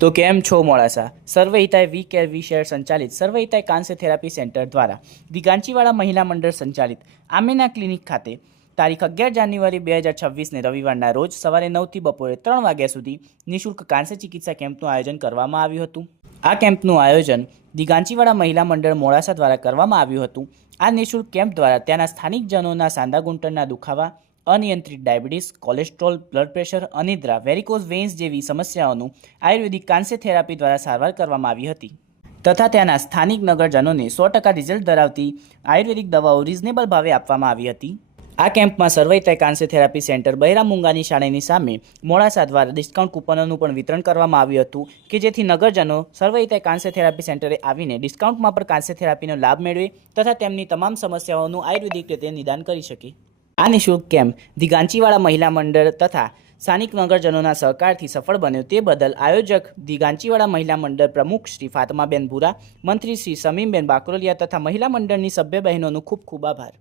તો કેમ છો મોડાસા? સર્વહિતાય વી કેર વી શેર સંચાલિત સર્વહિતાય કાંસ્ય થેરાપી સેન્ટર દ્વારા દિગાંચીવાડા મહિલા મંડળ સંચાલિત આમેના ક્લિનિક ખાતે તારીખ 11 જાન્યુઆરી 2026ને રવિવારના રોજ સવારે 9થી બપોરે 3 વાગ્યા સુધી નિઃશુલ્ક કાંસ્ય ચિકિત્સા કેમ્પનું આયોજન કરવામાં આવ્યું હતું. આ કેમ્પનું આયોજન દિગાંચીવાડા મહિલા મંડળ મોડાસા દ્વારા કરવામાં આવ્યું હતું. આ નિઃશુલ્ક કેમ્પ દ્વારા ત્યાંના સ્થાનિક જનોના સાંધા ઘૂંટણના દુખાવા, અનિયંત્રિત ડાયાબિટીસ, કોલેસ્ટ્રોલ, બ્લડ પ્રેશર, અનિદ્રા, વેરિકોઝ વેન્સ જેવી સમસ્યાઓનું આયુર્વેદિક કાંસ્ય થેરાપી દ્વારા સારવાર કરવામાં આવી હતી તથા ત્યાંના સ્થાનિક નગરજનોને 100% રિઝલ્ટ ધરાવતી આયુર્વેદિક દવાઓ રિઝનેબલ ભાવે આપવામાં આવી હતી. આ કેમ્પમાં સર્વહિતાય કાંસ્ય થેરાપી સેન્ટર બહેરા મુંગાની શાળાની સામે મોડાસા દ્વારા ડિસ્કાઉન્ટ કૂપનોનું પણ વિતરણ કરવામાં આવ્યું હતું કે જેથી નગરજનો સર્વહિતાય કાંસ્ય થેરાપી સેન્ટરે આવીને ડિસ્કાઉન્ટમાં પણ કાંસ્ય થેરાપીનો લાભ મેળવે તથા તેમની તમામ સમસ્યાઓનું આયુર્વેદિક રીતે નિદાન કરી શકે. આ નિઃશુલ્ક કેમ્પ દિગાંચીવાડા મહિલા મંડળ તથા સ્થાનિક નગરજનોના સહકારથી સફળ બન્યો તે બદલ આયોજક દિગાંચીવાડા મહિલા મંડળ પ્રમુખ શ્રી ફાતમાબેન ભૂરા, મંત્રી શ્રી સમીમબેન બાકરોલિયા તથા મહિલા મંડળની સભ્ય બહેનોનો ખૂબ ખૂબ આભાર.